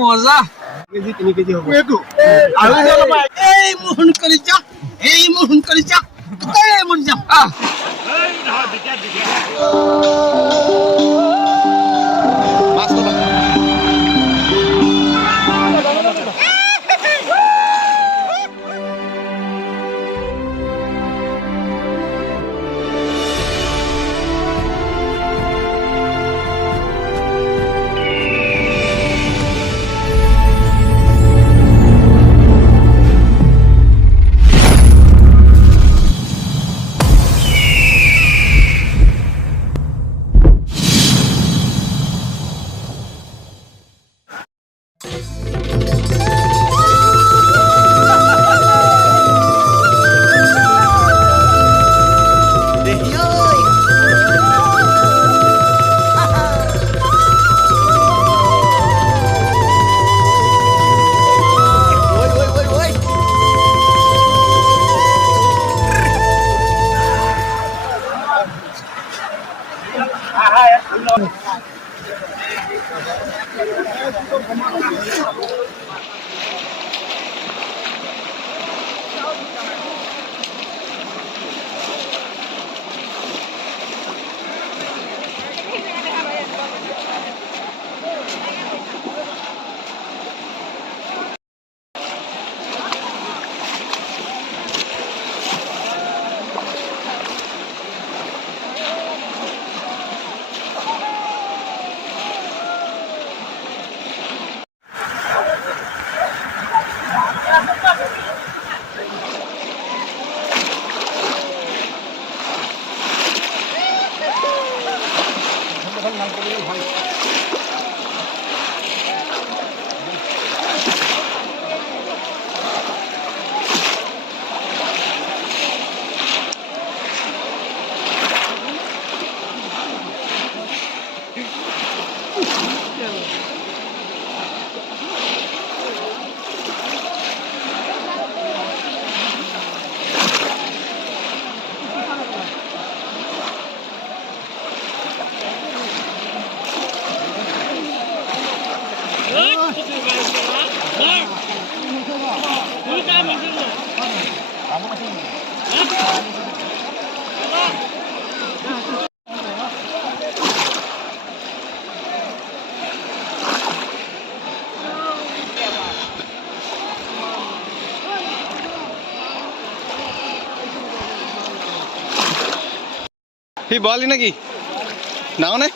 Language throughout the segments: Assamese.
মজা কেজি 3 কেজি হ'ব এটো আৰু অলপ এই মোহন কৰি যা এই মোহন কৰি যা এই মন যা এই না দিকা দিকা মাছ তো সি বলি নাকি নাও নে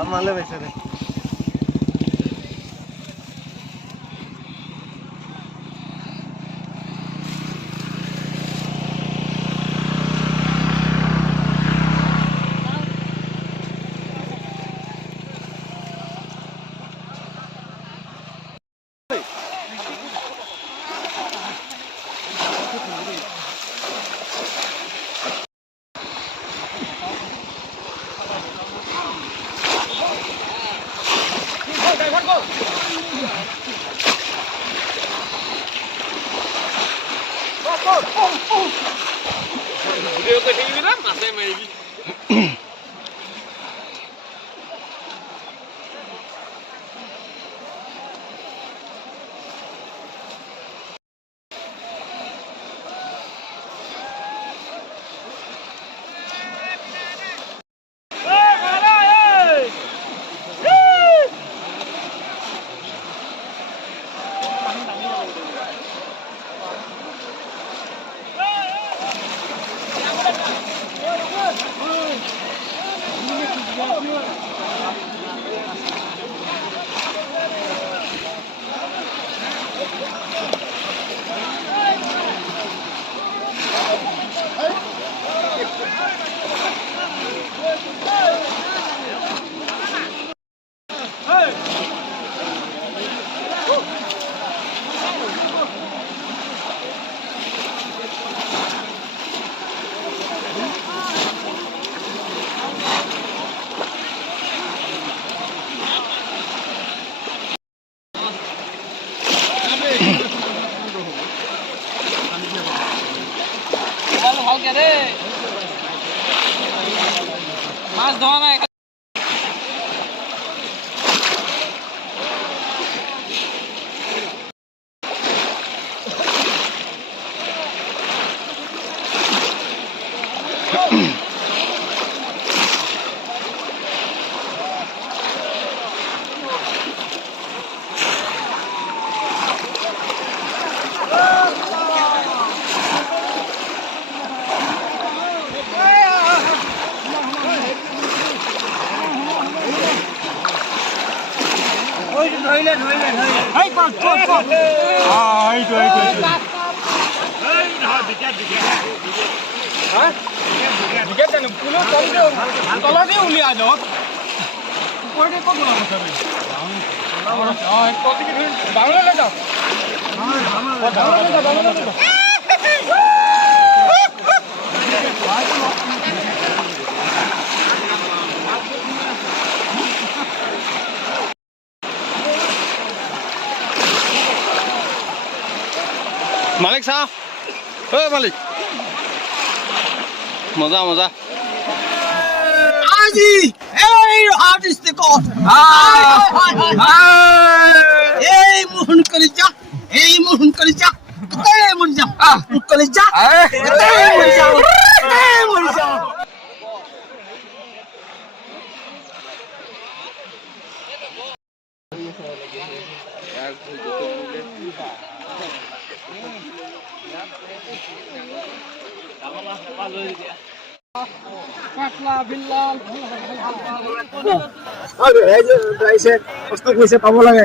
আমালে বেচারে ভিডিও করে দিবি না মাথায় মারবি মাছ ধরা নাই মালিক চাহ ঐ মালিক মজা মজা আজি এই আর্টিস্ট কত এই মোহন করে যা এই মোহন করে যা এই মন যা করে যা এই মন যা এই মন যা কষ্ট কৰিছে পাব লাগে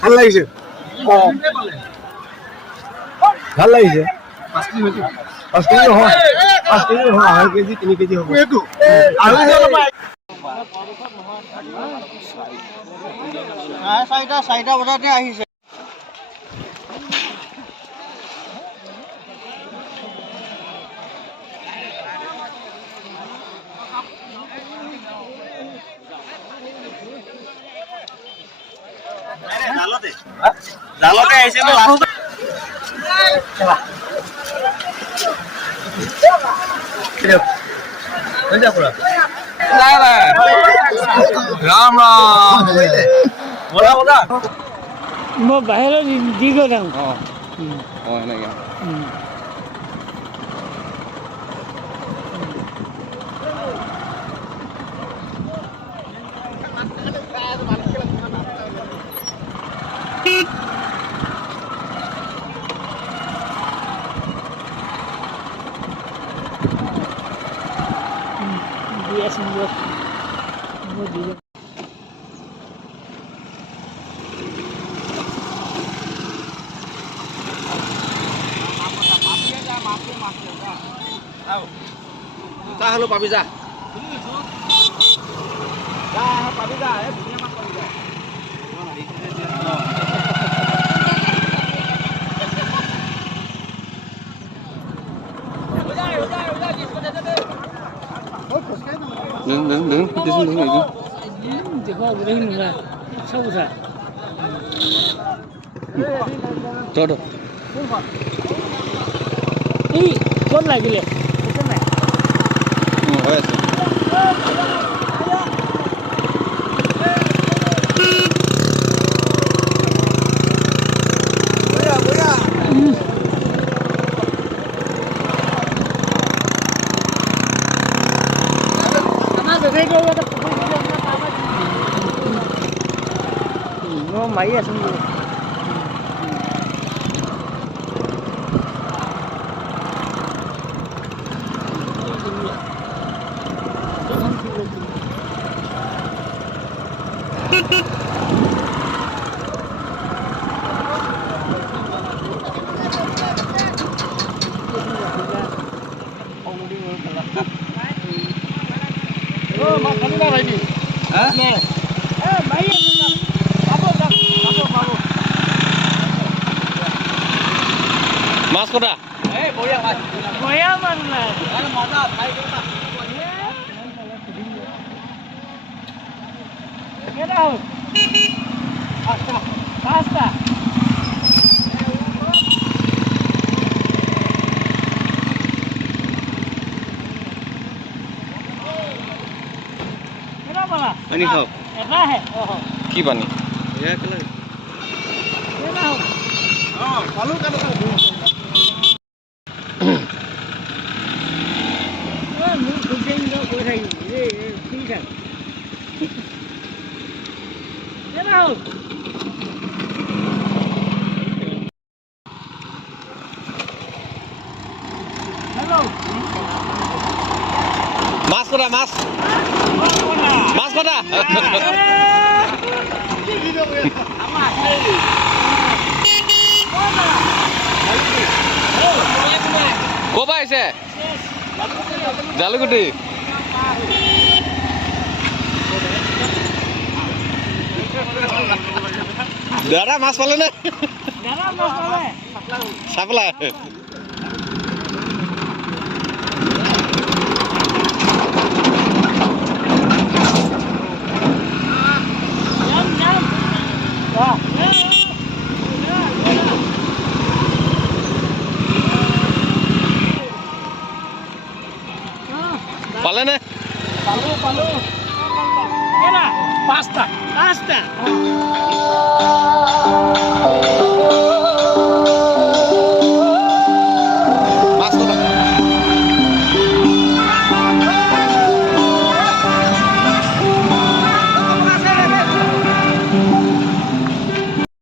ভাল লাগিছে ভাল লাগিছে 5 কেজি হয় 2.5 কেজি 3 কেজি হ'ব এইটো আৰু চাৰিটা বজাতে আহিছে জালতে আহিছে তো ৰাম ৰাম বলা বলা মই বাহিৰত দি গৈ থাকোঁ এনেকৈ দি আছোঁ মই দি যাম যা হ'লেও পাবি যা পাবি যা ধুনীয়া মাছ পাবি যা đứng tí xuống đứng này thì có cái đấy là sâu ra cho được đi con lại cái này con này nó máy ở trong này mà khánh ra đây đi hả nè mấy মাছ কটা বয়া মান না কেটা হল পাঁচটা পানী খাওক এটাহে কি পানী পালো কেনেকুৱা মোক খুঁজেই গৈ থাকিব ঠিক আছে এটা হ'ল মাছ কটা মাছ মাছ কটা ক'ৰ পৰা আহিছে জালুকুটি দাদা মাছ পালেনে চাপ্লাই পালেনে পালো পাঁচটা